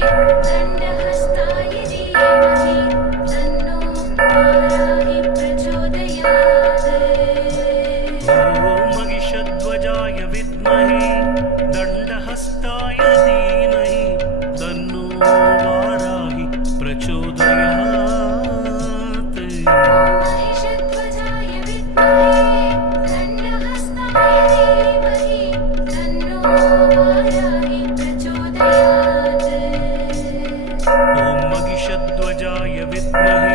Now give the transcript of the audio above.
दण्डहस्ताय धीमहि तन्नो वाराहि प्रचोदयात्। ॐ महिषध्वजाय विद्महे दण्डहस्ताय धीमहि तन्नो वाराहि प्रचोदयात्। महिषध्वजाय विद्महे दण्डहस्ताय धीमहि तन्नो वाराहि प्रचोदयात्। ॐ महिषध्वजाय विद्महे